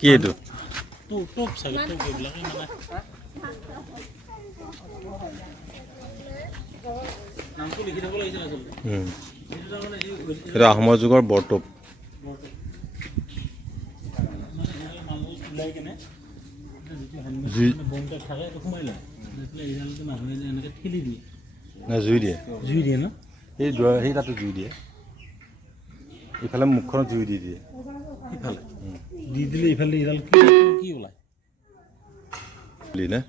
কি এইটো এটা আহোমৰ যুগৰ বৰটোপ জুই দিয়ে ন সেই তাতো জুই দিয়ে ইফালে মুখখনত জুই দি দিয়ে ইফালে দি দিলে ইফালে ইডাল কি ওলায় না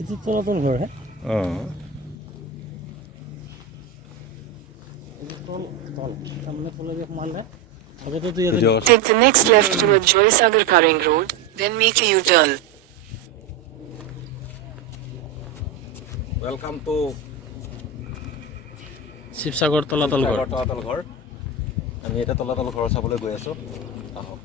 এইটো তলাতল ঘৰ হে Take the next left towards Ghar Sibsagar Road, then make a U-turn. Welcome to Sivasagar তলাতল ঘৰ আমি এটা তলাতল ঘৰ চাবলৈ গৈ আছো আহক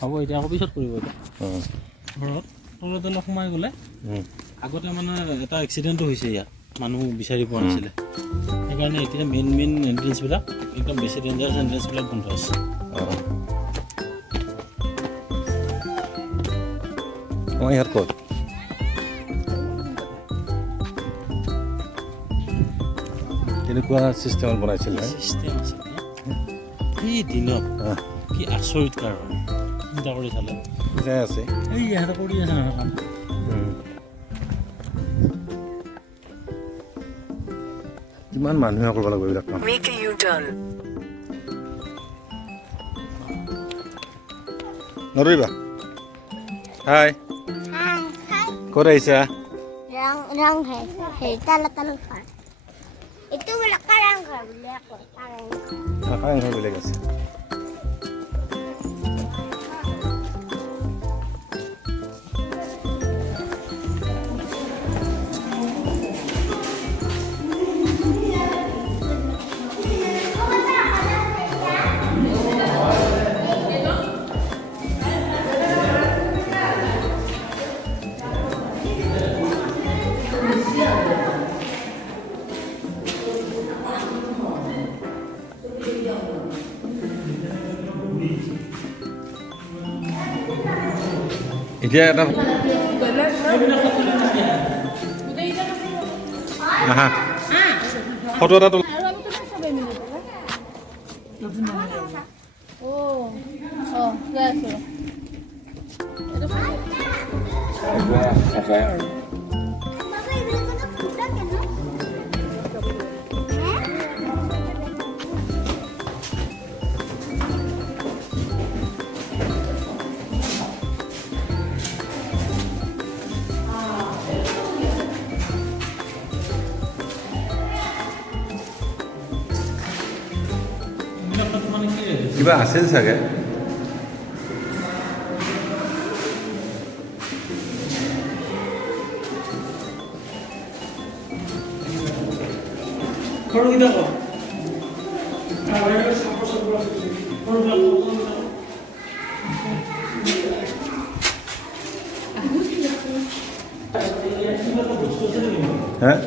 হ'ব এতিয়া আকৌ পিছত কৰিব এতিয়া ঘৰত তলাতল সোমাই গ'লে আগতে মানে এটা এক্সিডেণ্টো হৈছে ইয়াত মানুহ বিচাৰি পোৱা নাছিলে সেইকাৰণে এতিয়া মেইন এণ্ট্ৰেঞ্চবিলাক একদম বেছি ডেঞ্জাৰাছ এণ্ট্ৰেঞ্চবিলাক বন্ধ আছে ইয়াত ক'ত কেনেকুৱা চিষ্টেমত বনাইছিলে চিষ্টেম আছিল সেই দিনত কি আচৰিত কাৰণ চিন্তা কৰি চালে যাই আছে এই ইহঁতে কৰি আছে নহয় কাম কিমান মানুহে কৰিব লাগিব এইবিলাক কাম Make a U-turn. নৰিবা হাই ক'ত আহিছা Rang hai tala far. Itu wala karang har beli ako karang. কাৰেং ঘৰ বেলেগ আছে এতিয়া এটা আহা ফটো এটা তোল কিবা আছিল চাগে হ্যাঁ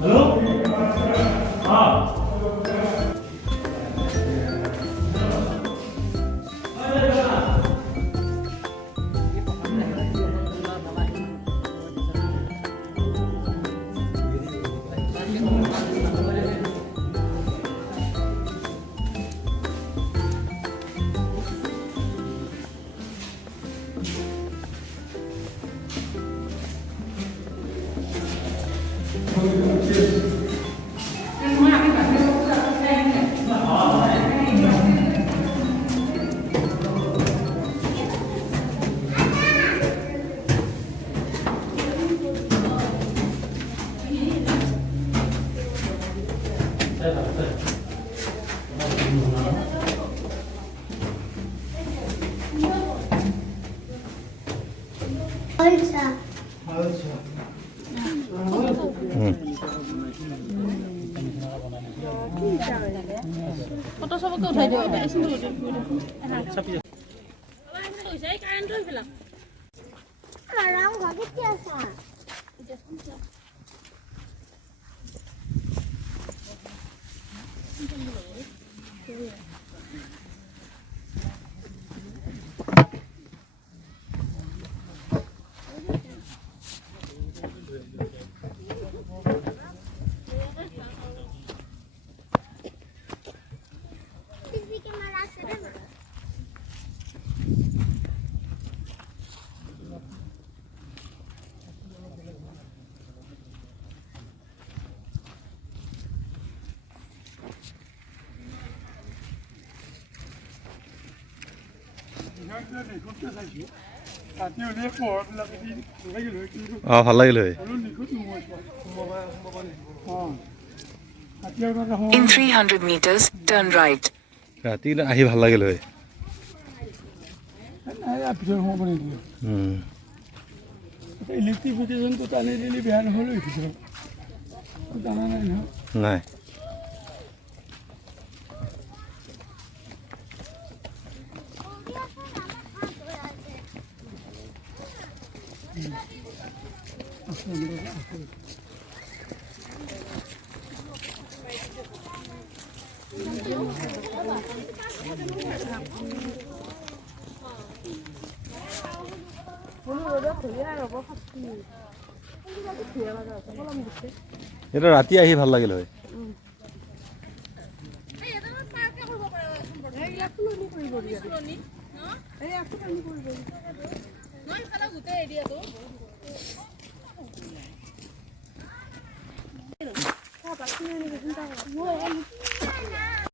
हेलो हाँ ফটো চবকে উঠাই দিওঁ ৰংঘৰ কেতিয়া আছা ভাল লাগিল হয় In 300 meters, turn right. ৰাতি আহি ভাল লাগিল হয় ইলেক্ট্ৰিফিকেশ্যনটো টানি দিলে বেয়া নহ'লে জানা নাই নহয় নাই এটা ৰাতি আহি ভাল লাগিল হয়